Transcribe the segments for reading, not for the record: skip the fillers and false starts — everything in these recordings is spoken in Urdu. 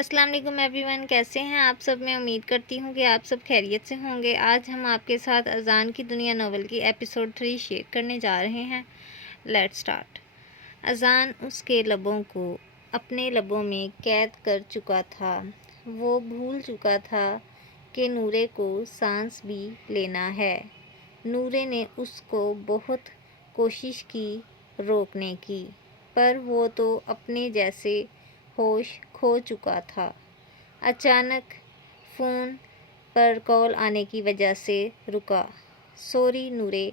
السلام علیکم ایوری ون، کیسے ہیں آپ سب؟ میں امید کرتی ہوں کہ آپ سب خیریت سے ہوں گے۔ آج ہم آپ کے ساتھ اذان کی دنیا ناول کی ایپیسوڈ 3 شیئر کرنے جا رہے ہیں۔ Late start. اذان اس کے لبوں کو اپنے لبوں میں قید کر چکا تھا۔ وہ بھول چکا تھا کہ نورے کو سانس بھی لینا ہے۔ نورے نے اس کو بہت کوشش کی روکنے کی، پر وہ تو اپنے جیسے ہوش کھو چکا تھا۔ اچانک فون پر کال آنے کی وجہ سے رکا۔ سوری نورے،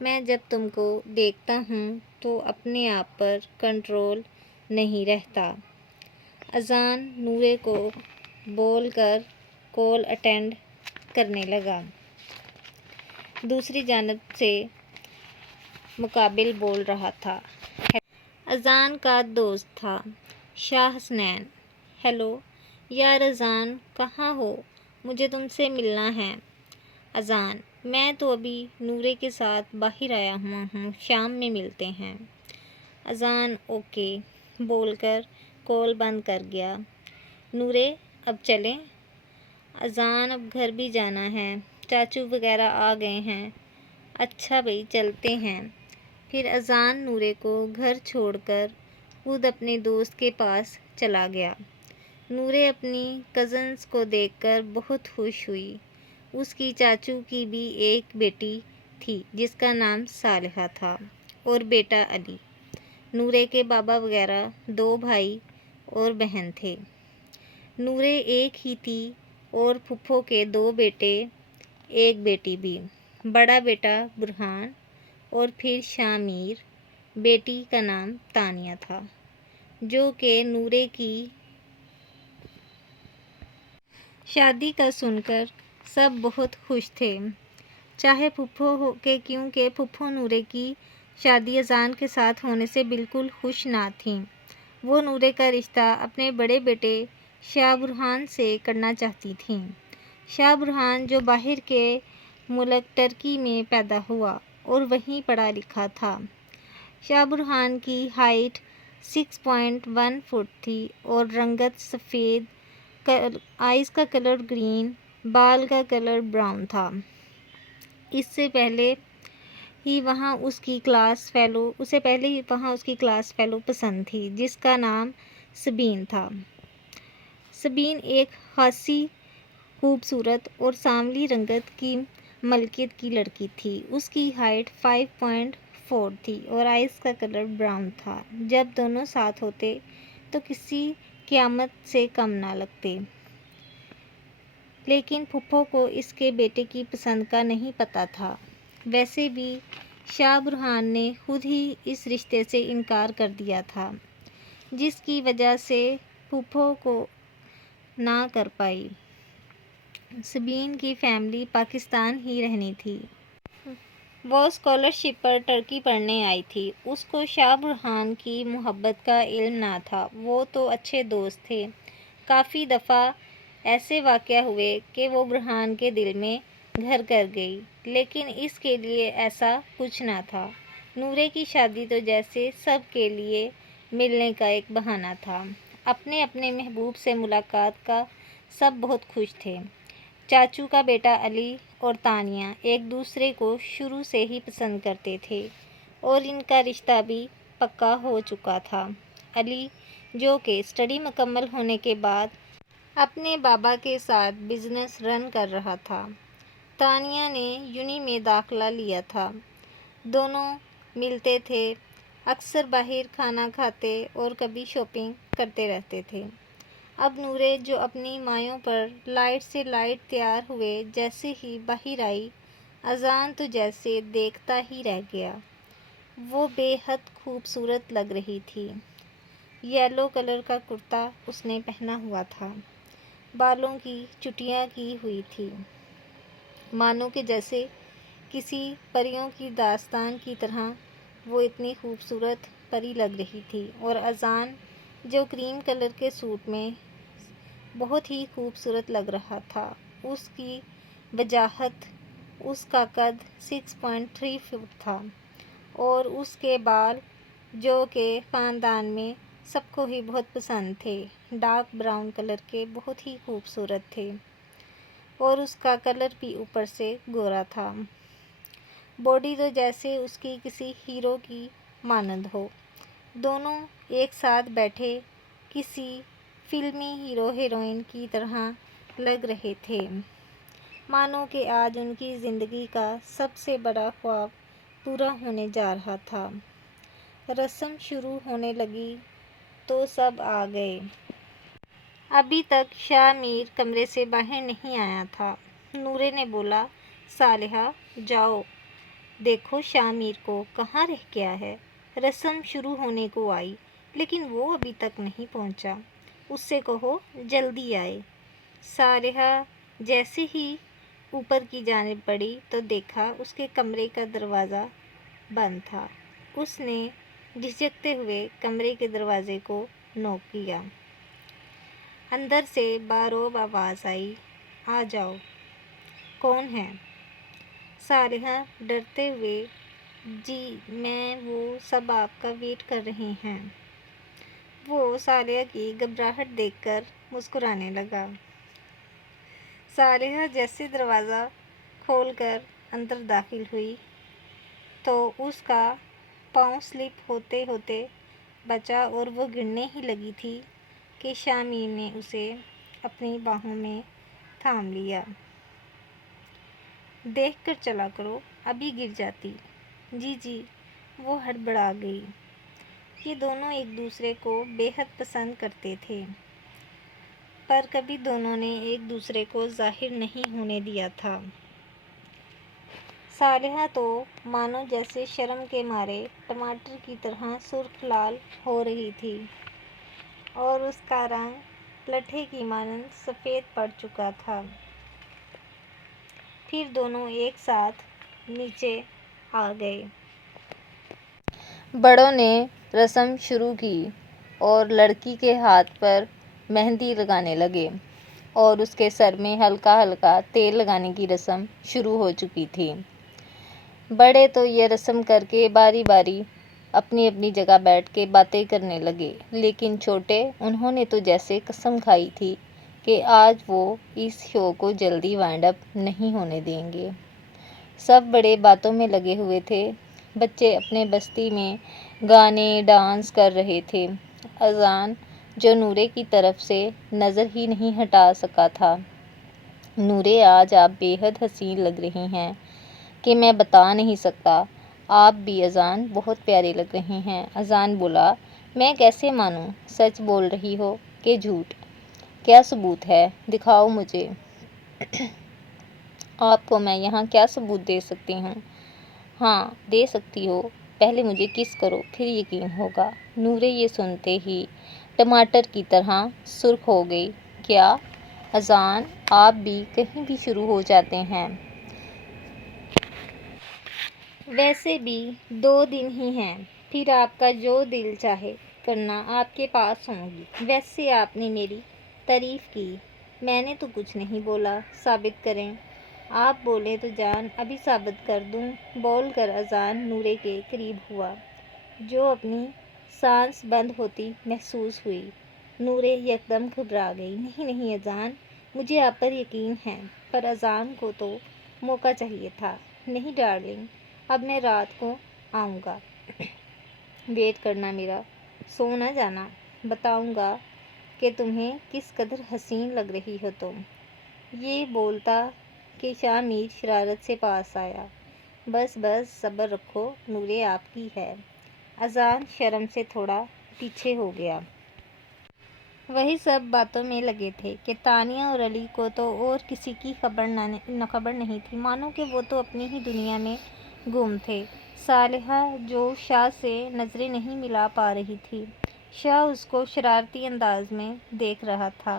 میں جب تم کو دیکھتا ہوں تو اپنے آپ پر کنٹرول نہیں رہتا۔ اذان نورے کو بول کر کال اٹینڈ کرنے لگا۔ دوسری جانب سے مقابل بول رہا تھا۔ اذان کا دوست تھا، شاہ حسنین۔ ہیلو یار اذان، کہاں ہو؟ مجھے تم سے ملنا ہے۔ اذان: میں تو ابھی نورے کے ساتھ باہر آیا ہوا ہوں، شام میں ملتے ہیں۔ اذان: اوکے بول کر کال بند کر گیا۔ نورے: اب چلیں؟ اذان: اب گھر بھی جانا ہے، چاچو وغیرہ آ گئے ہیں۔ اچھا بھئی چلتے ہیں۔ پھر اذان نورے کو گھر چھوڑ کر خود اپنے دوست کے پاس چلا گیا۔ نورے اپنی کزنز کو دیکھ کر بہت خوش ہوئی۔ اس کی چاچو کی بھی ایک بیٹی تھی جس کا نام صالحہ تھا، اور بیٹا علی۔ نورے کے بابا وغیرہ 2 بھائی اور بہن تھے۔ نورے ایک ہی تھی اور پھپھو کے 2 بیٹے، 1 بیٹی بھی۔ بڑا بیٹا برہان اور پھر شامیر۔ بیٹی کا نام تانیہ تھا، جو کہ نورے کی شادی کا سن کر سب بہت خوش تھے، چاہے پھپھو ہو کے، کیونکہ پھپھو نورے کی شادی اذان کے ساتھ ہونے سے بالکل خوش نہ تھیں۔ وہ نورے کا رشتہ اپنے بڑے بیٹے شاہ برہان سے کرنا چاہتی تھیں۔ شاہ برہان جو باہر کے ملک ترکی میں پیدا ہوا اور وہیں پڑھا لکھا تھا۔ شاہ برہان کی ہائٹ 6.1 فٹ تھی اور رنگت سفید، آئز کا کلر گرین، بال کا کلر براؤن تھا۔ اس سے پہلے ہی وہاں اس کی کلاس فیلو پسند تھی جس کا نام سبین تھا۔ سبین ایک خاصی خوبصورت اور سانولی رنگت کی ملکیت کی لڑکی تھی۔ اس کی ہائٹ 5.4 تھی اور آئز کا کلر براؤن تھا۔ جب دونوں ساتھ ہوتے تو کسی قیامت سے کم نہ لگتے۔ لیکن پھپھو کو اس کے بیٹے کی پسند کا نہیں پتہ تھا۔ ویسے بھی شاہ برہان نے خود ہی اس رشتے سے انکار کر دیا تھا، جس کی وجہ سے پھپھو کو نہ کر پائی۔ سبین کی فیملی پاکستان ہی رہنی تھی۔ وہ اسکالرشپ پر ترکی پڑھنے آئی تھی۔ اس کو شاہ برہان کی محبت کا علم نہ تھا۔ وہ تو اچھے دوست تھے۔ کافی دفعہ ایسے واقعے ہوئے کہ وہ برہان کے دل میں گھر کر گئی، لیکن اس کے لیے ایسا کچھ نہ تھا۔ نورے کی شادی تو جیسے سب کے لیے ملنے کا ایک بہانہ تھا۔ اپنے اپنے محبوب سے ملاقات کا سب بہت خوش تھے۔ چاچو کا بیٹا علی اور تانیہ ایک دوسرے کو شروع سے ہی پسند کرتے تھے اور ان کا رشتہ بھی پکا ہو چکا تھا۔ علی، جو کہ اسٹڈی مکمل ہونے کے بعد اپنے بابا کے ساتھ بزنس رن کر رہا تھا۔ تانیہ نے یونی میں داخلہ لیا تھا۔ دونوں ملتے تھے، اکثر باہر کھانا کھاتے اور کبھی شاپنگ کرتے رہتے تھے۔ اب نورے، جو اپنی مایوں پر لائٹ سے لائٹ تیار ہوئے جیسے ہی باہر آئی، اذان تو جیسے دیکھتا ہی رہ گیا۔ وہ بے حد خوبصورت لگ رہی تھی۔ یلو کلر کا کرتا اس نے پہنا ہوا تھا، بالوں کی چوٹیاں کی ہوئی تھیں، مانو کہ جیسے کسی پریوں کی داستان کی طرح وہ اتنی خوبصورت پری لگ رہی تھی۔ اور اذان، جو کریم کلر کے سوٹ میں بہت ہی خوبصورت لگ رہا تھا، اس کی وجاہت اس کا قد 6.3 فٹ تھا اور اس کے بال، جو کہ خاندان میں سب کو ہی بہت پسند تھے، ڈارک براؤن کلر کے بہت ہی خوبصورت تھے اور اس کا کلر بھی اوپر سے گورا تھا۔ باڈی تو جیسے اس کی کسی ہیرو کی مانند ہو۔ دونوں ایک ساتھ بیٹھے کسی فلمی ہیرو ہیروئن کی طرح لگ رہے تھے، مانو کہ آج ان کی زندگی کا سب سے بڑا خواب پورا ہونے جا رہا تھا۔ رسم شروع ہونے لگی تو سب آ گئے۔ ابھی تک شاہ میر کمرے سے باہر نہیں آیا تھا۔ نورے نے بولا، صالحہ جاؤ دیکھو شاہ میر کو کہاں رہ گیا ہے۔ رسم شروع ہونے کو آئی لیکن وہ ابھی تک نہیں پہنچا، اس سے کہو جلدی آئے۔ صالحہ جیسے ہی اوپر کی جانب بڑھی تو دیکھا اس کے کمرے کا دروازہ بند تھا۔ اس نے جھجکتے ہوئے کمرے کے دروازے کو نوک کیا۔ اندر سے باروب آواز آئی، آ جاؤ۔ کون ہے؟ صالحہ ڈرتے ہوئے، جی میں، وہ سب آپ کا ویٹ کر رہے ہیں۔ وہ صالحہ کی گھبراہٹ دیکھ کر مسکرانے لگا۔ صالحہ جیسے دروازہ کھول کر اندر داخل ہوئی تو اس کا پاؤں سلپ ہوتے ہوتے بچا اور وہ گرنے ہی لگی تھی کہ شاہ میر نے اسے اپنی باہوں میں تھام لیا۔ دیکھ کر چلا کرو، ابھی گر جاتی۔ جی جی، وہ ہڑبڑا گئی۔ یہ دونوں ایک دوسرے کو بے حد پسند کرتے تھے، پر کبھی دونوں نے ایک دوسرے کو ظاہر نہیں ہونے دیا تھا۔ صالحہ تو مانو جیسے شرم کے مارے ٹماٹر کی طرح سرخ لال ہو رہی تھی اور اس کا رنگ لٹھے کی مانند سفید پڑ چکا تھا۔ پھر دونوں ایک ساتھ نیچے آ گئے۔ بڑوں نے رسم شروع کی اور لڑکی کے ہاتھ پر مہندی لگانے لگے اور اس کے سر میں ہلکا ہلکا تیل لگانے کی رسم شروع ہو چکی تھی۔ بڑے تو یہ رسم کر کے باری باری اپنی اپنی جگہ بیٹھ کے باتیں کرنے لگے، لیکن چھوٹے، انہوں نے تو جیسے قسم کھائی تھی کہ آج وہ اس شو کو جلدی وائنڈ اپ نہیں ہونے دیں گے۔ سب بڑے باتوں میں لگے ہوئے تھے، بچے اپنے بستی میں گانے ڈانس کر رہے تھے۔ اذان جو نورے کی طرف سے نظر ہی نہیں ہٹا سکا تھا، نورے آج آپ بے حد حسین لگ رہی ہیں کہ میں بتا نہیں سکتا، آپ بھی اذان بہت پیارے لگ رہے ہیں۔ اذان بولا، میں کیسے مانوں، سچ بول رہی ہو کہ جھوٹ؟ کیا ثبوت ہے، دکھاؤ مجھے۔ آپ کو میں یہاں کیا ثبوت دے سکتی ہوں؟ ہاں دے سکتی ہو، پہلے مجھے کس کرو پھر یقین ہوگا۔ نورے یہ سنتے ہی ٹماٹر کی طرح سرخ ہو گئی۔ کیا اذان، آپ بھی کہیں بھی شروع ہو جاتے ہیں؟ ویسے بھی 2 دن ہی ہیں، پھر آپ کا جو دل چاہے کرنا آپ کے پاس ہوں گی۔ ویسے آپ نے میری تعریف کی، میں نے تو کچھ نہیں بولا، ثابت کریں۔ آپ بولیں تو جان ابھی ثابت کر دوں، بول کر اذان نورے کے قریب ہوا، جو اپنی سانس بند ہوتی محسوس ہوئی۔ نورے یکدم گھبرا گئی۔ نہیں نہیں اذان، مجھے آپ پر یقین ہے، پر اذان کو تو موقع چاہیے تھا۔ نہیں ڈارلنگ، اب میں رات کو آؤں گا، ویٹ کرنا میرا، سو نہ جانا، بتاؤں گا کہ تمہیں کس قدر حسین لگ رہی ہو تم۔ یہ بولتا کہ شاہ میر شرارت سے پاس آیا۔ بس بس صبر رکھو، نورے آپ کی ہے۔ اذان شرم سے تھوڑا پیچھے ہو گیا۔ وہی سب باتوں میں لگے تھے کہ تانیہ اور علی کو تو اور کسی کی خبر نہیں تھی، مانو کہ وہ تو اپنی ہی دنیا میں گم تھے۔ صالحہ جو شاہ سے نظریں نہیں ملا پا رہی تھی، شاہ اس کو شرارتی انداز میں دیکھ رہا تھا۔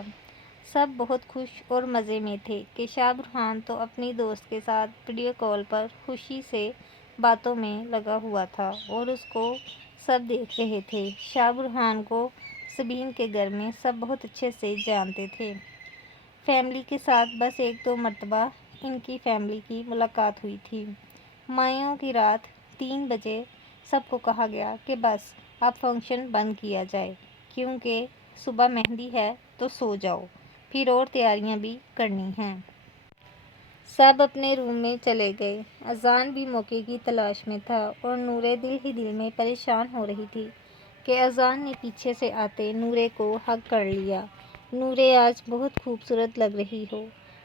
سب بہت خوش اور مزے میں تھے کہ شاہ برہان تو اپنی دوست کے ساتھ ویڈیو کال پر خوشی سے باتوں میں لگا ہوا تھا اور اس کو سب دیکھ رہے تھے۔ شاہ برہان کو سبین کے گھر میں سب بہت اچھے سے جانتے تھے۔ فیملی کے ساتھ بس 1-2 مرتبہ ان کی فیملی کی ملاقات ہوئی تھی۔ مائیوں کی رات 3 بجے سب کو کہا گیا کہ بس اب فنکشن بند کیا جائے، کیونکہ صبح مہندی ہے تو سو جاؤ، پھر اور تیاریاں بھی کرنی ہیں۔ سب اپنے روم میں چلے گئے۔ اذان بھی موقع کی تلاش میں تھا اور نورے دل ہی دل میں پریشان ہو رہی تھی کہ اذان نے پیچھے سے آتے نورے کو ہگ کر لیا۔ نورے آج بہت خوبصورت لگ رہی ہو،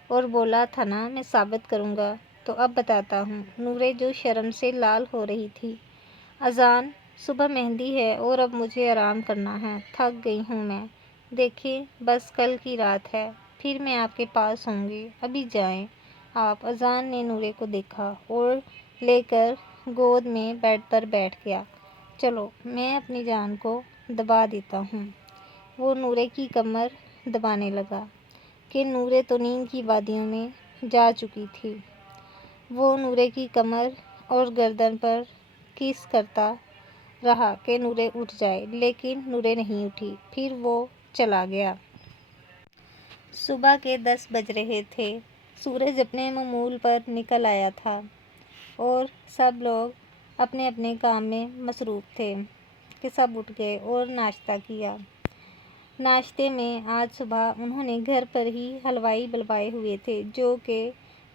اور بولا تھا نا میں ثابت کروں گا، تو اب بتاتا ہوں۔ نورے جو شرم سے لال ہو رہی تھی۔ اذان، صبح مہندی ہے اور اب مجھے آرام کرنا ہے، تھک گئی ہوں میں۔ دیکھیں بس کل کی رات ہے، پھر میں آپ کے پاس ہوں گی، ابھی جائیں آپ۔ اذان نے نورے کو دیکھا اور لے کر گود میں بیڈ پر بیٹھ گیا۔ چلو میں اپنی جان کو دبا دیتا ہوں۔ وہ نورے کی کمر دبانے لگا کہ نورے تو نیند کی وادیوں میں جا چکی تھی۔ وہ نورے کی کمر اور گردن پر کس کرتا رہا کہ نورے اٹھ جائے، لیکن نورے نہیں اٹھی۔ پھر وہ چلا گیا۔ صبح کے 10 بج رہے تھے۔ سورج اپنے معمول پر نکل آیا تھا اور سب لوگ اپنے اپنے کام میں مصروف تھے کہ سب اٹھ گئے اور ناشتہ کیا۔ ناشتے میں آج صبح انہوں نے گھر پر ہی حلوائی بلوائے ہوئے تھے، جو کہ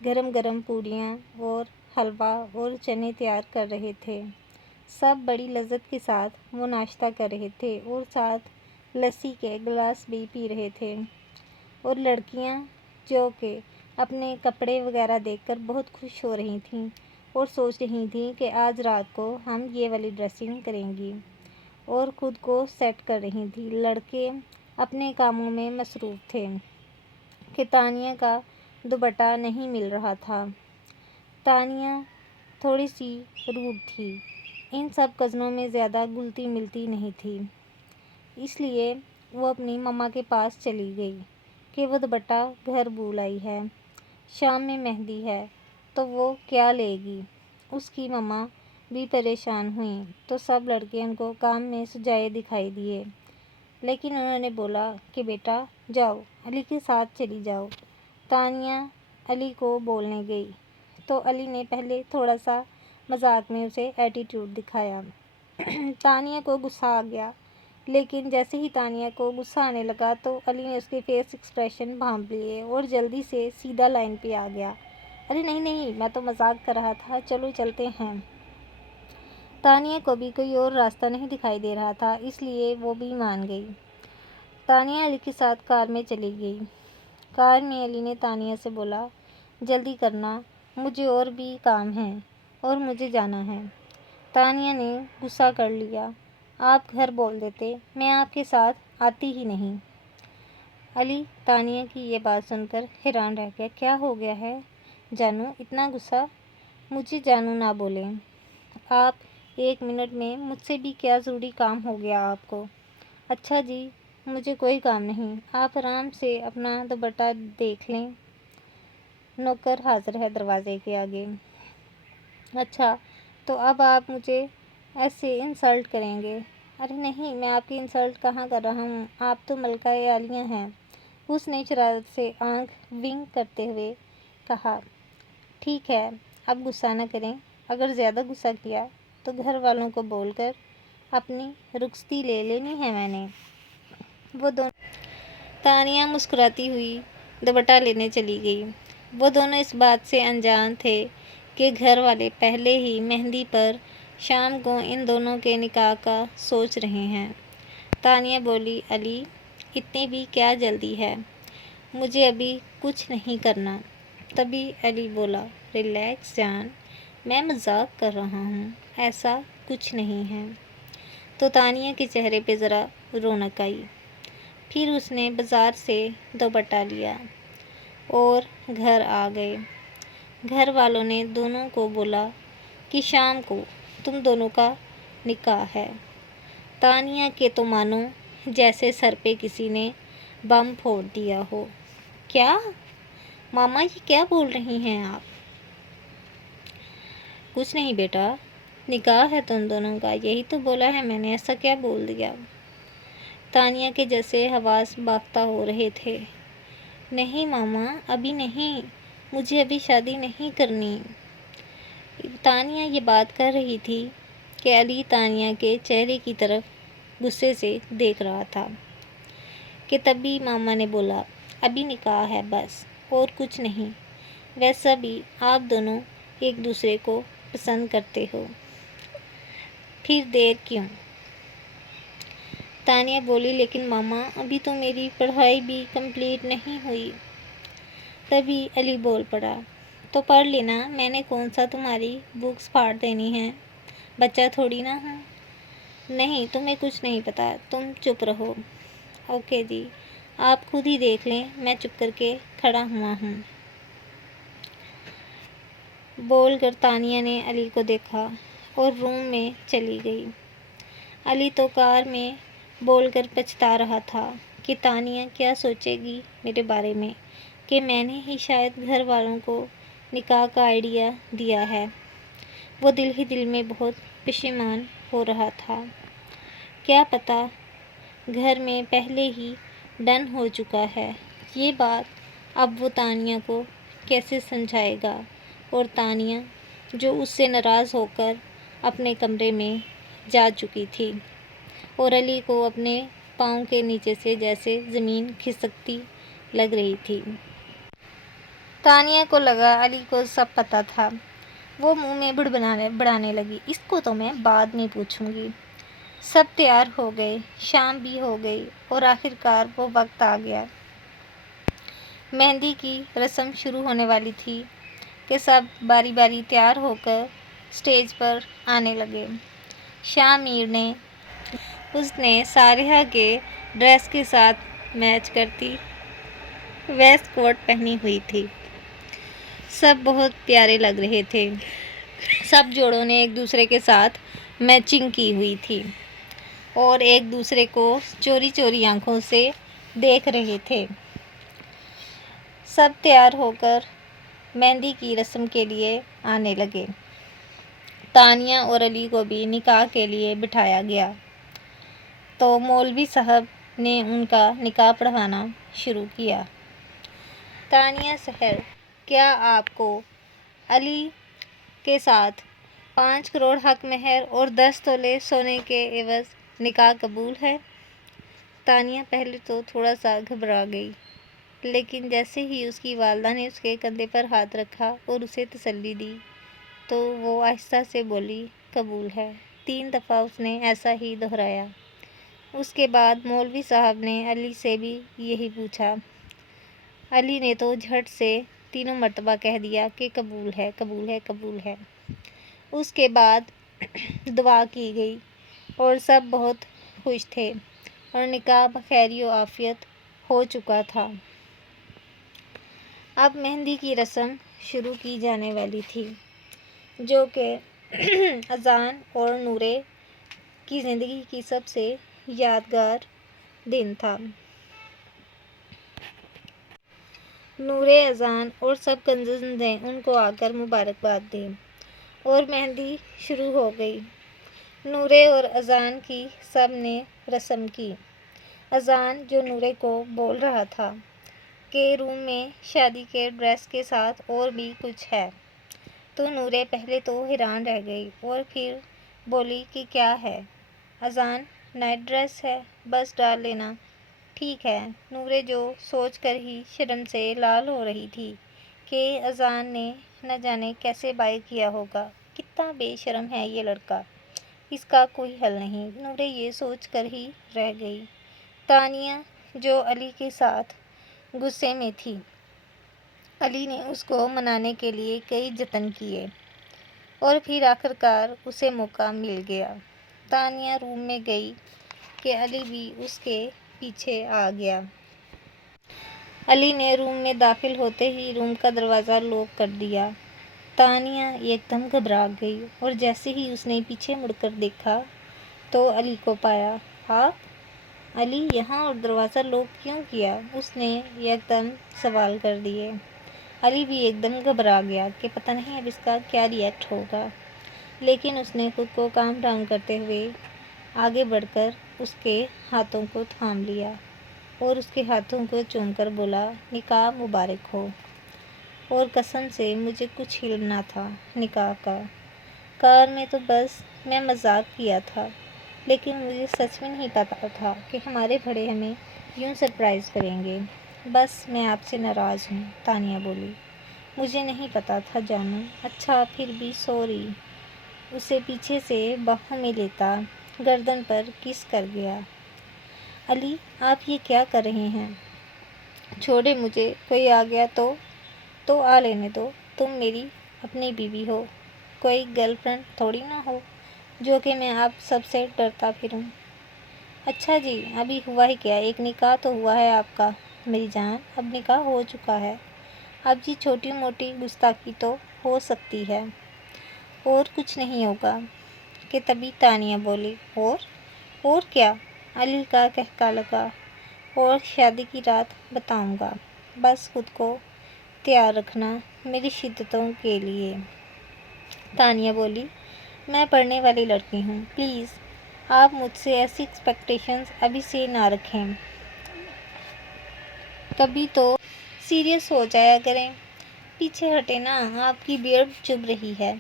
گرم گرم پوریاں اور حلوہ اور چنے تیار کر رہے تھے۔ سب بڑی لذت کے ساتھ وہ ناشتہ کر رہے تھے اور ساتھ لسی کے گلاس بھی پی رہے تھے، اور لڑکیاں جو کہ اپنے کپڑے وغیرہ دیکھ کر بہت خوش ہو رہی تھیں اور سوچ رہی تھیں کہ آج رات کو ہم یہ والی ڈریسنگ کریں گی، اور خود کو سیٹ کر رہی تھیں۔ لڑکے اپنے کاموں میں مصروف تھے کہ تانیہ کا دوپٹہ نہیں مل رہا تھا۔ تانیہ تھوڑی سی روڈ تھی، ان سب کزنوں میں زیادہ گلتی ملتی نہیں تھی، اس لیے وہ اپنی مما کے پاس چلی گئی کہ وہ دوپٹہ گھر بھول آئی ہے، شام میں مہندی ہے تو وہ کیا لے گی۔ اس کی مما بھی پریشان ہوئیں تو سب لڑکے ان کو کام میں سجائے دکھائی دیے، لیکن انہوں نے بولا کہ بیٹا جاؤ علی کے ساتھ چلی جاؤ۔ تانیہ علی کو بولنے گئی تو علی نے پہلے تھوڑا سا مذاق میں اسے ایٹیٹیوڈ دکھایا۔ تانیہ کو غصہ آ گیا، لیکن جیسے ہی تانیہ کو غصہ آنے لگا تو علی نے اس کے فیس ایکسپریشن بھانپ لیے اور جلدی سے سیدھا لائن پہ آ گیا۔ ارے نہیں نہیں، میں تو مذاق کر رہا تھا، چلو چلتے ہیں۔ تانیہ کو بھی کوئی اور راستہ نہیں دکھائی دے رہا تھا، اس لیے وہ بھی مان گئی۔ تانیہ علی کے ساتھ کار میں چلی گئی۔ کار میں علی نے تانیہ سے بولا جلدی کرنا، مجھے اور بھی کام ہیں اور مجھے جانا ہے۔ تانیہ نے غصہ کر لیا، آپ گھر بول دیتے، میں آپ کے ساتھ آتی ہی نہیں۔ علی تانیہ کی یہ بات سن کر حیران رہ گیا، کیا ہو گیا ہے جانو، اتنا غصہ؟ مجھے جانو نہ بولیں، آپ 1 منٹ میں مجھ سے بھی کیا ضروری کام ہو گیا آپ کو؟ اچھا جی، مجھے کوئی کام نہیں، آپ آرام سے اپنا دوپٹہ دیکھ لیں، نوکر حاضر ہے دروازے کے آگے۔ اچھا تو اب آپ مجھے ایسے انسلٹ کریں گے؟ ارے نہیں، میں آپ کی انسلٹ کہاں کر رہا ہوں، آپ تو ملکہ عالیہ ہیں۔ اس نے شرارت سے آنکھ ونک کرتے ہوئے کہا، ٹھیک ہے اب غصہ نہ کریں، اگر زیادہ غصہ کیا تو گھر والوں کو بول کر اپنی رخصتی لے لینی ہے میں نے۔ وہ دونوں تانیہ مسکراتی ہوئی دوپٹہ لینے چلی گئی۔ وہ دونوں اس بات سے انجان تھے کہ گھر والے پہلے ہی مہندی پر شام کو ان دونوں کے نکاح کا سوچ رہے ہیں۔ تانیہ بولی، علی اتنی بھی کیا جلدی ہے، مجھے ابھی کچھ نہیں کرنا۔ تبھی علی بولا، ریلیکس جان، میں مذاق کر رہا ہوں، ایسا کچھ نہیں ہے۔ تو تانیہ کے چہرے پہ ذرا رونق آئی۔ پھر اس نے بازار سے دوپٹہ لیا اور گھر آ گئے۔ گھر والوں نے دونوں کو بولا کہ شام کو تم دونوں کا نکاح ہے۔ تانیہ کے تو مانو جیسے سر پہ کسی نے بم پھوڑ دیا ہو۔ کیا ماما، یہ کیا بول رہی ہیں آپ؟ کچھ نہیں بیٹا، نکاح ہے تم دونوں کا، یہی تو بولا ہے میں نے، ایسا کیا بول دیا؟ تانیہ کے جیسے حواس باختہ ہو رہے تھے۔ نہیں ماما، ابھی نہیں، مجھے ابھی شادی نہیں کرنی۔ تانیہ یہ بات کر رہی تھی کہ علی تانیہ کے چہرے کی طرف غصے سے دیکھ رہا تھا۔ کہ تبھی ماما نے بولا ابھی نکاح ہے بس اور کچھ نہیں، ویسا بھی آپ دونوں ایک دوسرے کو پسند کرتے ہو، پھر دیر کیوں؟ تانیہ بولی لیکن ماما ابھی تو میری پڑھائی بھی کمپلیٹ نہیں ہوئی۔ تبھی علی بول پڑا تو پڑھ لینا، میں نے کون سا تمہاری بکس پھاڑ دینی ہے، بچہ تھوڑی نہ ہوں۔ نہیں تمہیں کچھ نہیں پتا، تم چپ رہو۔ اوکے جی، آپ خود ہی دیکھ لیں، میں چپ کر کے کھڑا ہوا ہوں۔ بول کر تانیہ نے علی کو دیکھا اور روم میں چلی گئی۔ علی تو کار میں بول کر پچھتا رہا تھا کہ تانیہ کیا سوچے گی میرے بارے میں، کہ میں نے ہی شاید گھر والوں کو نکاح کا آئیڈیا دیا ہے۔ وہ دل ہی دل میں بہت پشیمان ہو رہا تھا۔ کیا پتا گھر میں پہلے ہی ڈن ہو چکا ہے۔ یہ بات اب وہ تانیہ کو کیسے سمجھائے گا، اور تانیہ جو اس سے ناراض ہو کر اپنے کمرے میں جا چکی تھی اور علی کو اپنے پاؤں کے نیچے سے جیسے زمین کھسکتی لگ رہی تھی۔ تانیہ کو لگا علی کو سب پتہ تھا۔ وہ منہ میں بڑھانے لگی، اس کو تو میں بعد میں پوچھوں گی۔ سب تیار ہو گئے، شام بھی ہو گئی اور آخر کار وہ وقت آ گیا۔ مہندی کی رسم شروع ہونے والی تھی کہ سب باری باری تیار ہو کر اسٹیج پر آنے لگے۔ شاہ میر نے اس نے سارحہ کے ڈریس کے ساتھ میچ کرتی ویسٹ کوٹ پہنی ہوئی تھی۔ سب بہت پیارے لگ رہے تھے۔ سب جوڑوں نے ایک دوسرے کے ساتھ میچنگ کی ہوئی تھی اور ایک دوسرے کو چوری چوری آنکھوں سے دیکھ رہے تھے۔ سب تیار ہو کر مہندی کی رسم کے لیے آنے لگے۔ تانیہ اور علی کو بھی نکاح کے لیے بٹھایا گیا تو مولوی صاحب نے ان کا نکاح پڑھوانا شروع کیا۔ تانیہ سحر، کیا آپ کو علی کے ساتھ 5 کروڑ حق مہر اور 10 تولے سونے کے عوض نکاح قبول ہے؟ تانیہ پہلے تو تھوڑا سا گھبرا گئی، لیکن جیسے ہی اس کی والدہ نے اس کے کندھے پر ہاتھ رکھا اور اسے تسلی دی تو وہ آہستہ سے بولی قبول ہے۔ 3 دفعہ اس نے ایسا ہی دہرایا۔ اس کے بعد مولوی صاحب نے علی سے بھی یہی پوچھا۔ علی نے تو جھٹ سے 3 مرتبہ کہہ دیا کہ قبول ہے، قبول ہے، قبول ہے۔ اس کے بعد دعا کی گئی اور سب بہت خوش تھے اور نکاح بخیر و عافیت ہو چکا تھا۔ اب مہندی کی رسم شروع کی جانے والی تھی، جو کہ اذان اور نورے کی زندگی کی سب سے یادگار دن تھا۔ نورے اذان اور سب کنزز نے ان کو آ کر مبارکباد دی اور مہندی شروع ہو گئی۔ نورے اور اذان کی سب نے رسم کی۔ اذان جو نورے کو بول رہا تھا کہ روم میں شادی کے ڈریس کے ساتھ اور بھی کچھ ہے، تو نورے پہلے تو حیران رہ گئی اور پھر بولی کہ کیا ہے؟ اذان، نائٹ ڈریس ہے، بس ڈال لینا۔ ٹھیک ہے۔ نورے جو سوچ کر ہی شرم سے لال ہو رہی تھی کہ اذان نے نہ جانے کیسے بائی کیا ہوگا، کتنا بے شرم ہے یہ لڑکا، اس کا کوئی حل نہیں، نورے یہ سوچ کر ہی رہ گئی۔ تانیہ جو علی کے ساتھ غصے میں تھی، علی نے اس کو منانے کے لیے کئی جتن کیے اور پھر آخر کار اسے موقع مل گیا۔ تانیہ روم میں گئی کہ علی بھی اس کے پیچھے آ گیا۔ علی نے روم میں داخل ہوتے ہی روم کا دروازہ لاک کر دیا۔ تانیہ ایک دم گھبرا گئی اور جیسے ہی اس نے پیچھے مڑ کر دیکھا تو علی کو پایا۔ آپ؟ علی یہاں اور دروازہ لاک کیوں کیا؟ اس نے ایک دم سوال کر دیے۔ علی بھی ایک دم گھبرا گیا کہ پتہ نہیں اب اس کا کیا ری ایکٹ ہوگا، لیکن اس نے خود کو کام ڈاؤن کرتے ہوئے آگے بڑھ کر اس کے ہاتھوں کو تھام لیا اور اس کے ہاتھوں کو چوم کر بولا، نکاح مبارک ہو، اور قسم سے مجھے کچھ علم نہ تھا نکاح کا، کار میں تو بس میں مذاق کیا تھا، لیکن مجھے سچ میں نہیں پتا تھا کہ ہمارے بڑے ہمیں یوں سرپرائز کریں گے؟ بس میں آپ سے ناراض ہوں، تانیہ بولی۔ مجھے نہیں پتا تھا جانو۔ اچھا پھر بھی سوری۔ اسے پیچھے سے باہوں میں لیتا گردن پر کس کر گیا۔ علی آپ یہ کیا کر رہے ہیں؟ چھوڑے مجھے، کوئی آ گیا تو آ لینے دو۔ تم میری اپنی بیوی ہو، کوئی گرل فرینڈ تھوڑی نہ ہو جو کہ میں آپ سب سے ڈرتا پھروں۔ اچھا جی، ابھی ہوا ہی کیا، ایک نکاح تو ہوا ہے آپ کا۔ میری جان اب نکاح ہو چکا ہے، اب جی چھوٹی موٹی گستاخی تو ہو سکتی ہے، اور کچھ نہیں ہوگا کہ تبھی تانیہ بولی۔ اور کیا؟ علی کا کہکا لگا۔ اور شادی کی رات بتاؤں گا، بس خود کو تیار رکھنا میری شدتوں کے لیے۔ تانیہ بولی، میں پڑھنے والی لڑکی ہوں، پلیز آپ مجھ سے ایسی ایکسپیکٹیشنز ابھی سے نہ رکھیں، کبھی تو سیریس ہو جایا کریں۔ پیچھے ہٹے نا، آپ کی بیئرڈ چبھ رہی ہے۔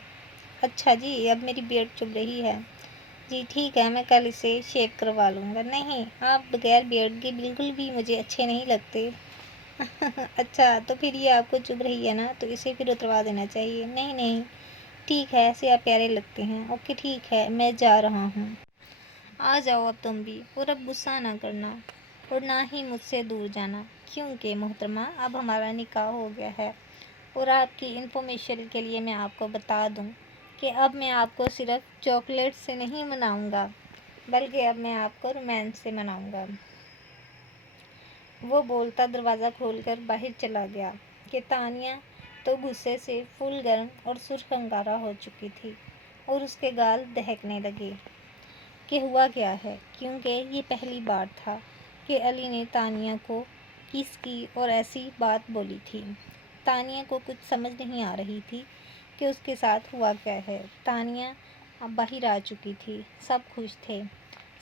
اچھا جی، اب میری بیئرڈ چبھ رہی ہے؟ جی ٹھیک ہے، میں کل اسے شیو کروا لوں گا۔ نہیں، آپ بغیر بیئرڈ کے بالکل بھی مجھے اچھے نہیں لگتے۔ اچھا تو پھر یہ آپ کو چبھ رہی ہے نا، تو اسے پھر اتروا دینا چاہیے۔ نہیں، ٹھیک ہے، ایسے آپ پیارے لگتے ہیں۔ اوکے ٹھیک ہے، میں جا رہا ہوں۔ آ جاؤ اب تم بھی، اور اب غصہ نہ کرنا اور نہ ہی مجھ سے دور جانا، کیونکہ محترمہ اب ہمارا نکاح ہو گیا ہے۔ اور آپ کی انفارمیشن کے لیے میں آپ کو بتا دوں کہ اب میں آپ کو صرف چاکلیٹ سے نہیں مناؤں گا، بلکہ اب میں آپ کو رومانس سے مناؤں گا۔ وہ بولتا دروازہ کھول کر باہر چلا گیا کہ تانیہ تو غصے سے فل گرم اور سرخ انگارہ ہو چکی تھی، اور اس کے گال دہکنے لگے کہ ہوا کیا ہے، کیونکہ یہ پہلی بار تھا کہ علی نے تانیہ کو کس کی اور ایسی بات بولی تھی۔ تانیہ کو کچھ سمجھ نہیں آ رہی تھی کہ اس کے ساتھ ہوا کیا ہے۔ تانیہ اب باہر آ چکی تھی، سب خوش تھے،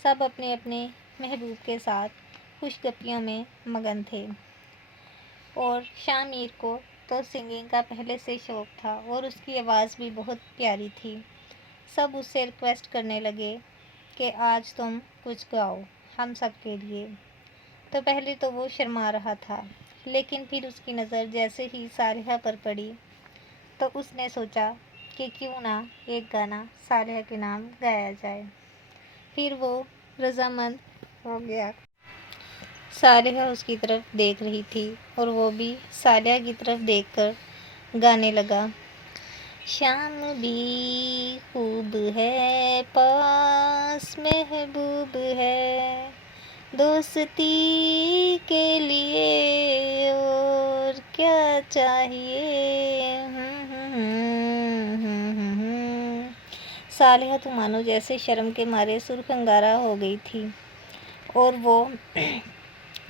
سب اپنے اپنے محبوب کے ساتھ خوش گپیوں میں مگن تھے، اور شاہ میر کو تو سنگنگ کا پہلے سے شوق تھا اور اس کی آواز بھی بہت پیاری تھی۔ سب اس سے ریکویسٹ کرنے لگے کہ آج تم کچھ گاؤ ہم سب کے لیے۔ تو پہلے تو وہ شرما رہا تھا، لیکن پھر اس کی نظر جیسے ہی صالحہ پر پڑی تو اس نے سوچا کہ کیوں نہ ایک گانا صالحہ کے نام گایا جائے۔ پھر وہ رضامند ہو گیا۔ صالحہ اس کی طرف دیکھ رہی تھی اور وہ بھی صالحہ کی طرف دیکھ کر گانے لگا۔ شام بھی خوب ہے، پاس محبوب ہے، دوستی کے لیے اور کیا چاہیے۔ صالحہ تو مانو جیسے شرم کے مارے سرخ انگارہ ہو گئی تھی، اور وہ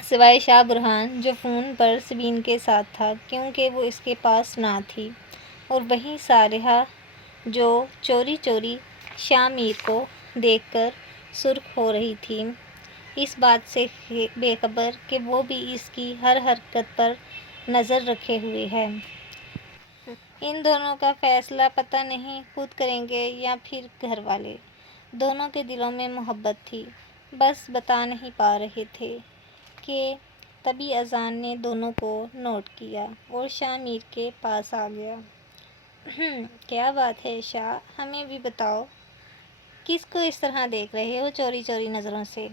سوائے شاہ برہان جو فون پر سبین کے ساتھ تھا کیونکہ وہ اس کے پاس نہ تھی، اور وہیں صالحہ جو چوری چوری شاہ میر کو دیکھ کر سرخ ہو رہی تھی، اس بات سے بے خبر کہ وہ بھی اس کی ہر حرکت پر نظر رکھے ہوئے ہے۔ ان دونوں کا فیصلہ پتہ نہیں خود کریں گے یا پھر گھر والے۔ دونوں کے دلوں میں محبت تھی، بس بتا نہیں پا رہے تھے کہ تبھی اذان نے دونوں کو نوٹ کیا اور شاہ میر کے پاس آ گیا۔ کیا بات ہے شاہ، ہمیں بھی بتاؤ، کس کو اس طرح دیکھ رہے ہو چوری چوری نظروں سے؟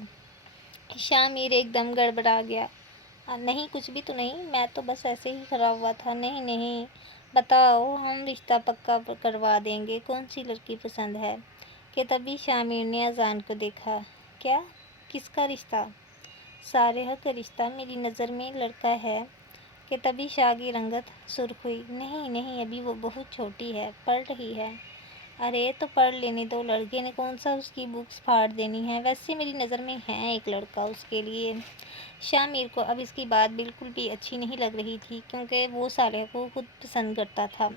شاہ میر ایک دم گڑبڑا گیا۔ نہیں کچھ بھی تو نہیں، میں تو بس ایسے ہی کھڑا ہوا تھا۔ نہیں، بتاؤ، ہم رشتہ پکا کروا دیں گے، کون سی لڑکی پسند ہے؟ کہ تبھی شاہ میر نے اذان کو دیکھا۔ کیا؟ کس کا رشتہ؟ صالحہ کا رشتہ میری نظر میں لڑکا ہے۔ کہ تبھی شاہ کی رنگت سرخ ہوئی۔ نہیں، ابھی وہ بہت چھوٹی ہے، پڑھ رہی ہے۔ ارے تو پڑھ لینے دو، لڑکے نے کون سا اس کی بکس پھاڑ دینی ہے، ویسے میری نظر میں ہے ایک لڑکا اس کے لیے۔ شاہ میر کو اب اس کی بات بالکل بھی اچھی نہیں لگ رہی تھی کیونکہ وہ صالحہ کو خود پسند کرتا تھا۔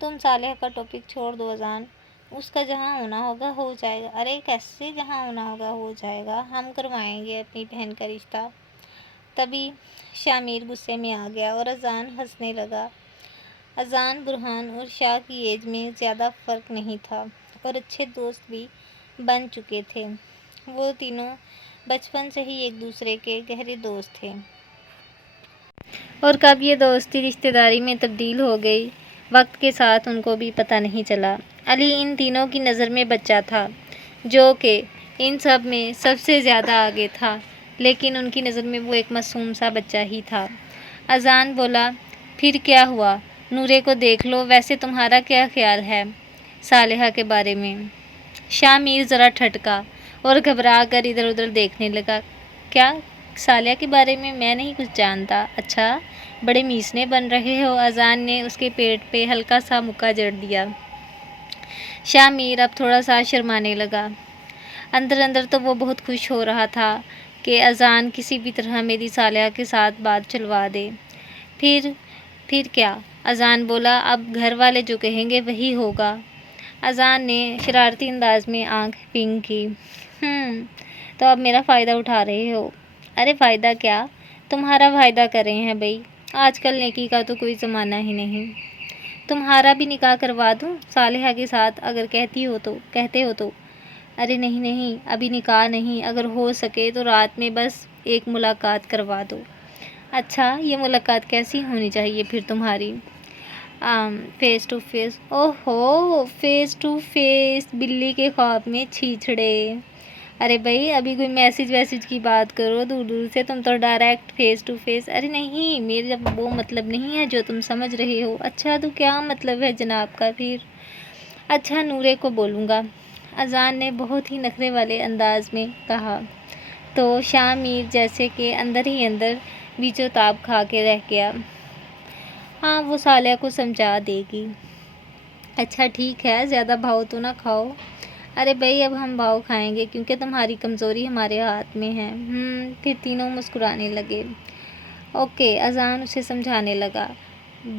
تم صالحہ کا ٹاپک چھوڑ دو اذان، اس کا جہاں ہونا ہوگا ہو جائے گا۔ ارے کیسے جہاں ہونا ہوگا ہو جائے گا، ہم کروائیں گے اپنی بہن کا رشتہ۔ تبھی شاہ میر غصے میں آ گیا اور اذان ہنسنے لگا۔ اذان، برہان اور شاہ کی ایج میں زیادہ فرق نہیں تھا اور اچھے دوست بھی بن چکے تھے۔ وہ تینوں بچپن سے ہی ایک دوسرے کے گہرے دوست تھے، اور کب یہ دوستی رشتہ داری میں تبدیل ہو گئی، وقت کے ساتھ ان کو بھی پتہ نہیں چلا۔ علی ان تینوں کی نظر میں بچہ تھا، جو کہ ان سب میں سب سے زیادہ آگے تھا، لیکن ان کی نظر میں وہ ایک معصوم سا بچہ ہی تھا۔ اذان بولا، پھر کیا ہوا؟ نورے کو دیکھ لو، ویسے تمہارا کیا خیال ہے صالحہ کے بارے میں؟ شاہ میر ذرا ٹھٹکا اور گھبرا کر ادھر ادھر دیکھنے لگا۔ کیا صالحہ کے بارے میں نہیں کچھ جانتا؟ اچھا، بڑے میسنے بن رہے ہو۔ اذان نے اس کے پیٹ پہ ہلکا سا مکہ جڑ دیا۔ شاہ میر اب تھوڑا سا شرمانے لگا۔ اندر اندر تو وہ بہت خوش ہو رہا تھا کہ اذان کسی بھی طرح میری صالحہ کے ساتھ بات چلوا دے۔ پھر کیا؟ اذان بولا، اب گھر والے جو کہیں گے وہی ہوگا۔ اذان نے شرارتی انداز میں آنکھ پنگ کی۔ تو اب میرا فائدہ اٹھا رہے ہو؟ ارے فائدہ کیا، تمہارا فائدہ کر رہے ہیں بھائی، آج کل نیکی کا تو کوئی زمانہ ہی نہیں۔ تمہارا بھی نکاح کروا دوں صالحہ کے ساتھ اگر کہتے ہو تو؟ ارے نہیں، ابھی نکاح نہیں، اگر ہو سکے تو رات میں بس ایک ملاقات کروا دو۔ اچھا، یہ ملاقات کیسی ہونی چاہیے پھر تمہاری؟ Face to face? اوہو، فیس ٹو فیس، بلی کے خواب میں چھیچڑے۔ ارے بھائی، ابھی کوئی میسج کی بات کرو دور دور سے، تم تو ڈائریکٹ فیس ٹو فیس۔ ارے نہیں، میرا وہ مطلب نہیں ہے جو تم سمجھ رہے ہو۔ اچھا، تو کیا مطلب ہے جناب کا پھر؟ اچھا، نورے کو بولوں گا، اذان نے بہت ہی نخرے والے انداز میں کہا۔ تو شاہ میر جیسے کہ اندر ہی اندر بیچو تاب کھا کے رہ گیا۔ ہاں، وہ صالحہ کو سمجھا دے گی۔ اچھا ٹھیک ہے، زیادہ بھاؤ تو نہ کھاؤ۔ ارے بھائی، اب ہم بھاؤ کھائیں گے کیونکہ تمہاری کمزوری ہمارے ہاتھ میں ہے۔ پھر تینوں مسکرانے لگے۔ اوکے، اذان اسے سمجھانے لگا،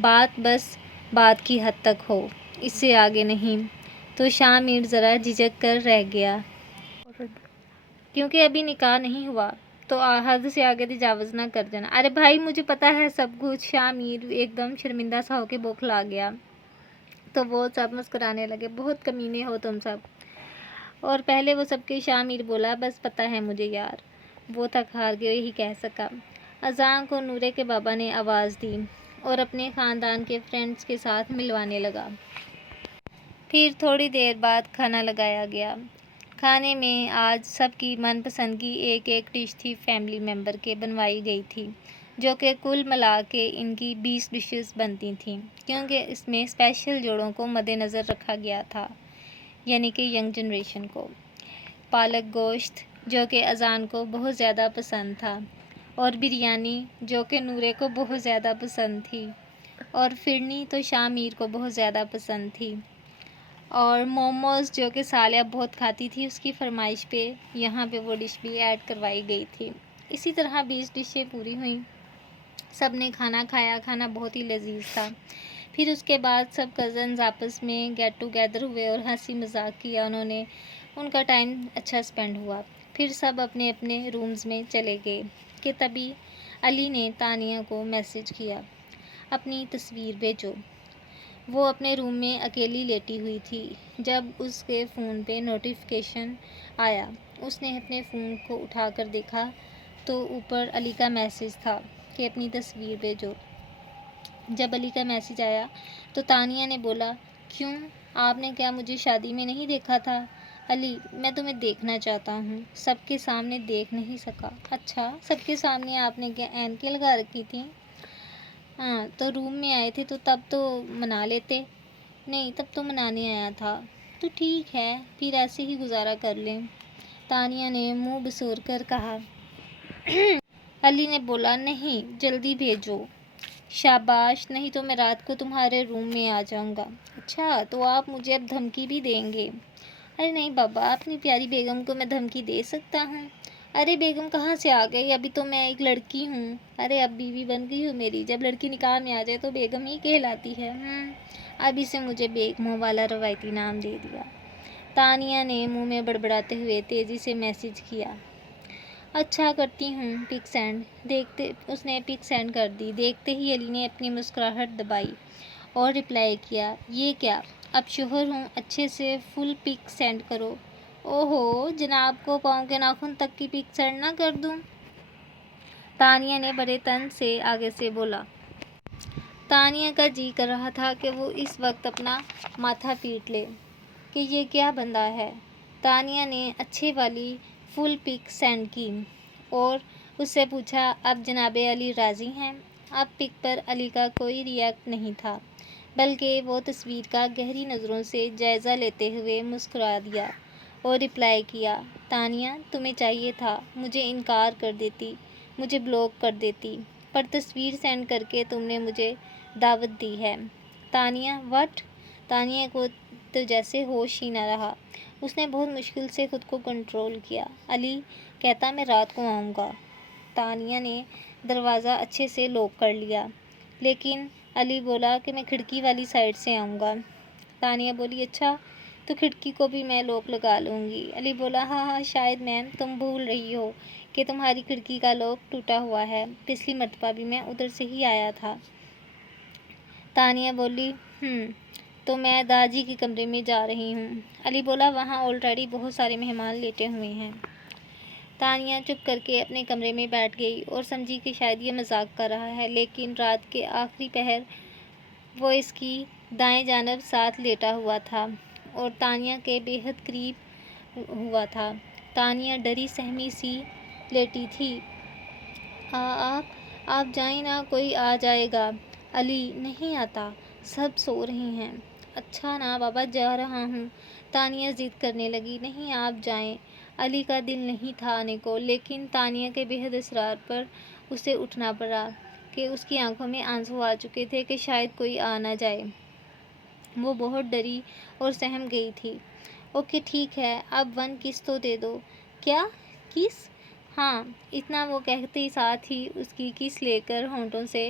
بات بس بات کی حد تک ہو، اس سے آگے نہیں۔ تو شاہ میر ذرا جھجک کر رہ گیا، کیونکہ ابھی نکاح نہیں ہوا، تو حد سے آگے تجاوز نہ کر جانا۔ ارے بھائی، مجھے پتا ہے سب کچھ۔ شاہ میر ایک دم شرمندہ سا ہو کے بوکھلا گیا۔ تو وہ سب مسکرانے لگے۔ بہت کمینے ہو تم سب۔ اور پہلے وہ سب کے شاہ میر بولا، بس پتا ہے مجھے یار۔ وہ تھک ہار کے یہی کہہ سکا۔ اذان کو نورے کے بابا نے آواز دی اور اپنے خاندان کے فرینڈز کے ساتھ ملوانے لگا۔ پھر تھوڑی دیر بعد کھانا لگایا گیا۔ کھانے میں آج سب کی من پسند کی ایک ڈش تھی، فیملی ممبر کے بنوائی گئی تھی، جو کہ کل ملا کے ان کی 20 ڈشز بنتی تھیں، کیونکہ اس میں اسپیشل جوڑوں کو مد نظر رکھا گیا تھا، یعنی کہ ینگ جنریشن کو۔ پالک گوشت، جو کہ اذان کو بہت زیادہ پسند تھا، اور بریانی، جو کہ نورے کو بہت زیادہ پسند تھی، اور فرنی تو شاہ میر کو بہت زیادہ پسند تھی، اور موموز، جو کہ صالحہ بہت کھاتی تھی، اس کی فرمائش پہ یہاں پہ وہ ڈش بھی ایڈ کروائی گئی تھی۔ اسی طرح 20 ڈشیں پوری ہوئیں۔ سب نے کھانا کھایا، کھانا بہت ہی لذیذ تھا۔ پھر اس کے بعد سب کزنز آپس میں گیٹ ٹوگیدر ہوئے اور ہنسی مذاق کیا، ان کا ٹائم اچھا اسپینڈ ہوا۔ پھر سب اپنے اپنے رومز میں چلے گئے کہ تبھی علی نے تانیہ کو میسج کیا، اپنی تصویر بھیجو۔ وہ اپنے روم میں اکیلی لیٹی ہوئی تھی جب اس کے فون پہ نوٹیفیکیشن آیا۔ اس نے اپنے فون کو اٹھا کر دیکھا تو اوپر علی کا میسج تھا کہ اپنی تصویر بھیجو۔ جب علی کا میسج آیا تو تانیہ نے بولا، کیوں، آپ نے کیا مجھے شادی میں نہیں دیکھا تھا؟ علی، میں تمہیں دیکھنا چاہتا ہوں، سب کے سامنے دیکھ نہیں سکا۔ اچھا، سب کے سامنے آپ نے کیا اینکیں لگا رکھی تھیں؟ ہاں، تو روم میں آئے تھے تو تب تو منا لیتے۔ نہیں، تب تو منانے آیا تھا۔ تو ٹھیک ہے، پھر ایسے ہی گزارا کر لیں، تانیہ نے منہ بسور کر کہا۔ علی نے بولا، نہیں، جلدی بھیجو۔ شاباش، نہیں تو میں رات کو تمہارے روم میں آ جاؤں گا۔ اچھا، تو آپ مجھے اب دھمکی بھی دیں گے؟ ارے نہیں بابا، اپنی پیاری بیگم کو میں دھمکی دے سکتا ہوں؟ ارے بیگم کہاں سے آ گئی، ابھی تو میں ایک لڑکی ہوں۔ ارے اب بیوی بن گئی ہو میری، جب لڑکی نکاح میں آ جائے تو بیگم ہی کہلاتی ہے۔ ابھی سے مجھے بیگموں والا روایتی نام دے دیا، تانیہ نے منہ میں بڑبڑاتے ہوئے تیزی سے میسج کیا۔ اچھا، کرتی ہوں پک سینڈ۔ اس نے پک سینڈ کر دی۔ دیکھتے ہی علی نے اپنی مسکراہٹ دبائی اور رپلائی کیا، یہ کیا، اب شوہر ہوں، اچھے سے فل پک سینڈ کرو۔ اوہو، جناب کو پاؤں کے ناخن تک کی پک سینڈ نہ کر دوں؟ تانیہ نے بڑے طنز سے آگے سے بولا۔ تانیہ کا جی کر رہا تھا کہ وہ اس وقت اپنا ماتھا پیٹ لے کہ یہ کیا بندہ ہے۔ تانیہ نے اچھے والی فل پک سینڈ کی اور اس سے پوچھا، اب جناب علی راضی ہیں؟ اب پک پر علی کا کوئی ری ایکٹ نہیں تھا، بلکہ وہ تصویر کا گہری نظروں سے جائزہ لیتے ہوئے مسکرا دیا اور رپلائی کیا، تانیہ تمہیں چاہیے تھا مجھے انکار کر دیتی، مجھے بلاک کر دیتی، پر تصویر سینڈ کر کے تم نے مجھے دعوت دی ہے۔ تانیہ وٹ؟ تانیہ کو تو جیسے ہوش ہی نہ رہا۔ اس نے بہت مشکل سے خود کو کنٹرول کیا۔ علی کہتا میں رات کو آؤں گا۔ تانیہ نے دروازہ اچھے سے لاک کر لیا، لیکن علی بولا کہ میں کھڑکی والی سائڈ سے آؤں گا۔ تانیہ بولی، اچھا تو کھڑکی کو بھی میں لاک لگا لوں گی۔ علی بولا، ہاں ہاں شاید میم تم بھول رہی ہو کہ تمہاری کھڑکی کا لاک ٹوٹا ہوا ہے، پچھلی مرتبہ بھی میں ادھر سے ہی آیا تھا۔ تانیہ بولی، تو میں داجی کے کمرے میں جا رہی ہوں۔ علی بولا، وہاں آلریڈی بہت سارے مہمان لیٹے ہوئے ہیں۔ تانیہ چپ کر کے اپنے کمرے میں بیٹھ گئی اور سمجھی کہ شاید یہ مذاق کر رہا ہے، لیکن رات کے آخری پہر وہ اس کی دائیں جانب ساتھ لیٹا ہوا تھا اور تانیہ کے بے حد قریب ہوا تھا۔ تانیہ ڈری سہمی سی لیٹی تھی۔ آپ جائیں نا، کوئی آ جائے گا۔ علی نہیں آتا، سب سو رہے ہیں۔ اچھا نا بابا، جا رہا ہوں۔ تانیہ ضد کرنے لگی، نہیں آپ جائیں۔ علی کا دل نہیں تھا آنے کو، لیکن تانیہ کے بے حد اصرار پر اسے اٹھنا پڑا کہ اس کی آنکھوں میں آنسو آ چکے تھے کہ شاید کوئی آ نہ جائے۔ وہ بہت ڈری اور سہم گئی تھی۔ اوکے ٹھیک ہے، اب 1 کس تو دے دو۔ کیا کس؟ ہاں، اتنا وہ کہتے ساتھ ہی اس کی کس لے کر ہونٹوں سے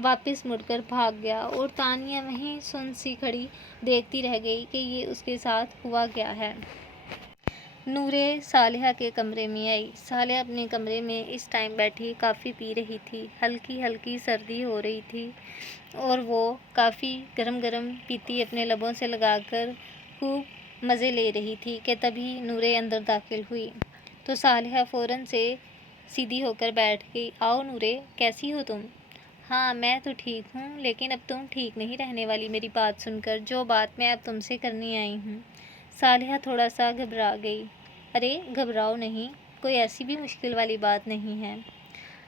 واپس مڑ کر بھاگ گیا اور تانیہ وہیں سن سی کھڑی دیکھتی رہ گئی کہ یہ اس کے ساتھ ہوا کیا ہے۔ نورے صالحہ کے کمرے میں آئی۔ صالحہ اپنے کمرے میں اس ٹائم بیٹھی کافی پی رہی تھی۔ ہلکی ہلکی سردی ہو رہی تھی اور وہ کافی گرم گرم پیتی اپنے لبوں سے لگا کر خوب مزے لے رہی تھی کہ تبھی نورے اندر داخل ہوئی تو صالحہ فوراً سے سیدھی ہو کر بیٹھ گئی۔ آؤ نورے، کیسی ہو تم؟ ہاں میں تو ٹھیک ہوں، لیکن اب تم ٹھیک نہیں رہنے والی میری بات سن کر، جو بات میں اب تم سے کرنے آئی ہوں۔ صالحہ تھوڑا سا گھبرا گئی۔ ارے گھبراؤ نہیں، کوئی ایسی بھی مشکل والی بات نہیں ہے۔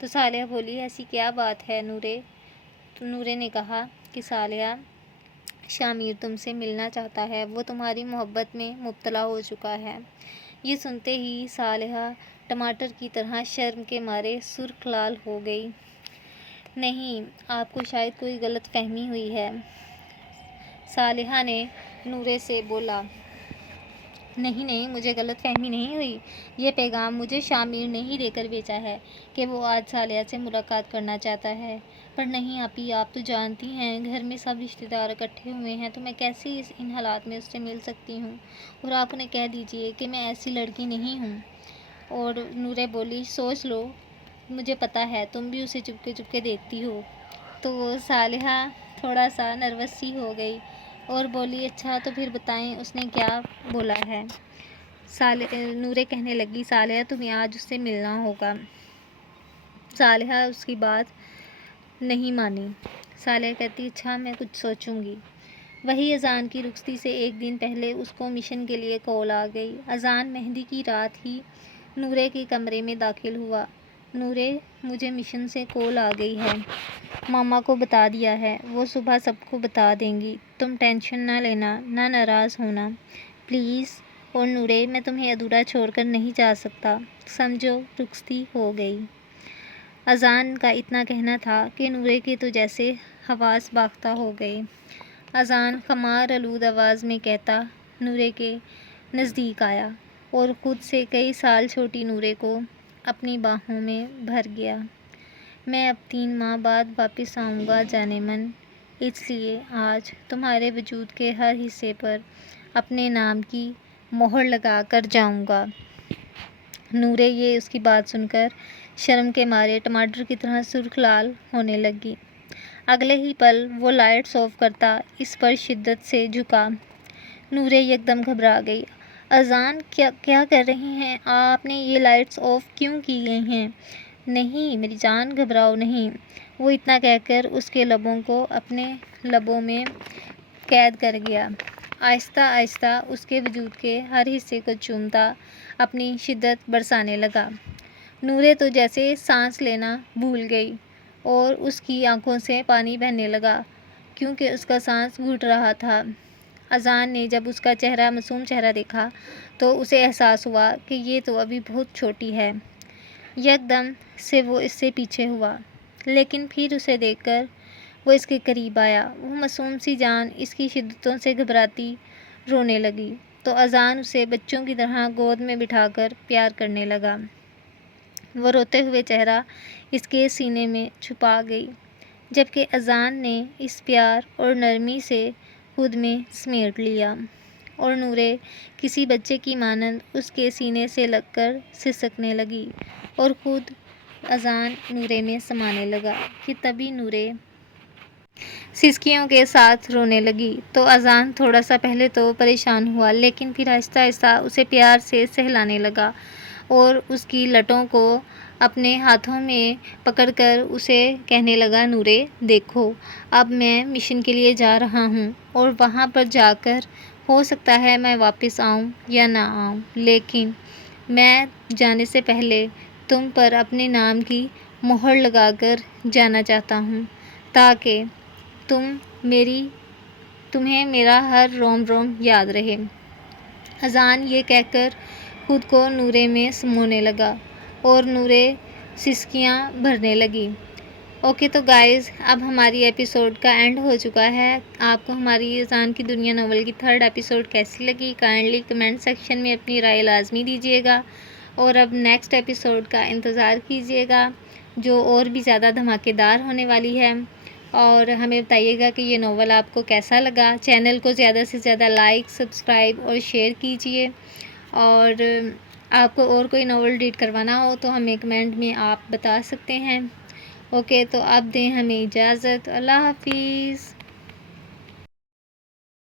تو صالحہ بولی، ایسی کیا بات ہے نورے؟ تو نورے نے کہا کہ صالحہ، شامیر تم سے ملنا چاہتا ہے، وہ تمہاری محبت میں مبتلا ہو چکا ہے۔ یہ سنتے ہی صالحہ ٹماٹر کی طرح شرم کے مارے سرخ لال ہو گئی۔ نہیں، آپ کو شاید کوئی غلط فہمی ہوئی ہے، صالحہ نے نورے سے بولا۔ نہیں، مجھے غلط فہمی نہیں ہوئی۔ یہ پیغام مجھے شامیر نے ہی دے کر بھیجا ہے کہ وہ آج صالحہ سے ملاقات کرنا چاہتا ہے۔ پر نہیں آپی، آپ تو جانتی ہیں گھر میں سب رشتہ دار اکٹھے ہوئے ہیں، تو میں کیسے ان حالات میں اس سے مل سکتی ہوں؟ اور آپ انہیں کہہ دیجئے کہ میں ایسی لڑکی نہیں ہوں۔ اور نورے بولی، سوچ لو، مجھے پتہ ہے تم بھی اسے چپکے چپکے دیکھتی ہو۔ تو صالحہ تھوڑا سا نروس سی ہو گئی اور بولی، اچھا تو پھر بتائیں اس نے کیا بولا ہے؟ نورے کہنے لگی، صالحہ تمہیں آج اس سے ملنا ہوگا۔ صالحہ اس کی بات نہیں مانی۔ صالحہ کہتی، اچھا میں کچھ سوچوں گی۔ وہی اذان کی رخصتی سے ایک دن پہلے اس کو مشن کے لیے کال آ گئی۔ اذان مہندی کی رات ہی نورے کے کمرے میں داخل ہوا۔ نورے، مجھے مشن سے کال آ گئی ہے، ماما کو بتا دیا ہے، وہ صبح سب کو بتا دیں گی، تم ٹینشن نہ لینا، نہ ناراض ہونا پلیز۔ اور نورے، میں تمہیں ادھورا چھوڑ کر نہیں جا سکتا، سمجھو رخصتی ہو گئی۔ اذان کا اتنا کہنا تھا کہ نورے کی تو جیسے حواس باختہ ہو گئے۔ اذان خمار آلود آواز میں کہتا نورے کے نزدیک آیا اور خود سے کئی سال چھوٹی نورے کو اپنی باہوں میں بھر گیا۔ میں اب 3 ماہ بعد واپس آؤں گا جانے من، اس لیے آج تمہارے وجود کے ہر حصے پر اپنے نام کی مہر لگا کر جاؤں گا۔ نورے یہ اس کی بات سن کر شرم کے مارے ٹماٹر کی طرح سرخ لال ہونے لگی۔ اگلے ہی پل وہ لائٹس آف کرتا اس پر شدت سے جھکا۔ نورے یکدم گھبرا گئی۔ اذان کیا کیا کر رہی ہیں آپ نے یہ لائٹس آف کیوں کی گئی ہیں؟ نہیں میری جان گھبراؤ نہیں، وہ اتنا کہہ کر اس کے لبوں کو اپنے لبوں میں قید کر گیا، آہستہ آہستہ اس کے وجود کے ہر حصے کو چومتا اپنی شدت برسانے لگا۔ نورے تو جیسے سانس لینا بھول گئی اور اس کی آنکھوں سے پانی بہنے لگا کیونکہ اس کا سانس گھٹ رہا تھا۔ اذان نے جب اس کا معصوم چہرہ دیکھا تو اسے احساس ہوا کہ یہ تو ابھی بہت چھوٹی ہے۔ یکدم سے وہ اس سے پیچھے ہوا، لیکن پھر اسے دیکھ کر وہ اس کے قریب آیا۔ وہ معصوم سی جان اس کی شدتوں سے گھبراتی رونے لگی تو اذان اسے بچوں کی طرح گود میں بٹھا کر پیار کرنے لگا۔ وہ روتے ہوئے چہرہ اس کے سینے میں چھپا گئی، جبکہ اذان نے اس پیار اور نرمی سے خود میں سمیٹ لیا اور نورے کسی بچے کی مانند اس کے سینے سے لگ کر سسکنے لگی اور خود اذان نورے میں سمانے لگا کہ تبھی نورے سسکیوں کے ساتھ رونے لگی تو اذان تھوڑا سا پہلے تو پریشان ہوا، لیکن پھر آہستہ آہستہ اسے پیار سے سہلانے لگا اور اس کی لٹوں کو اپنے ہاتھوں میں پکڑ کر اسے کہنے لگا، نورے دیکھو اب میں مشن کے لیے جا رہا ہوں اور وہاں پر جا کر ہو سکتا ہے میں واپس آؤں یا نہ آؤں، لیکن میں جانے سے پہلے تم پر اپنے نام کی مہر لگا کر جانا چاہتا ہوں تاکہ تمہیں میرا ہر روم روم یاد رہے۔ اذان یہ کہہ کر خود کو نورے میں سمونے لگا اور نورے سسکیاں بھرنے لگی۔ اوکے تو گائز، اب ہماری ایپیسوڈ کا اینڈ ہو چکا ہے۔ آپ کو ہماری اذان کی دنیا ناول کی 3rd ایپیسوڈ کیسی لگی؟ کائنڈلی کمنٹ سیکشن میں اپنی رائے لازمی دیجیے گا اور اب نیکسٹ ایپیسوڈ کا انتظار کیجیے گا جو اور بھی زیادہ دھماکے دار ہونے والی ہے، اور ہمیں بتائیے گا کہ یہ ناول آپ کو کیسا لگا۔ چینل کو زیادہ سے زیادہ لائک، سبسکرائب اور شیئر کیجیے، اور آپ کو اور کوئی ناول ریڈ کروانا ہو تو ہمیں کمنٹ میں آپ بتا سکتے ہیں۔ اوکے تو اب دیں ہمیں اجازت، اللہ حافظ۔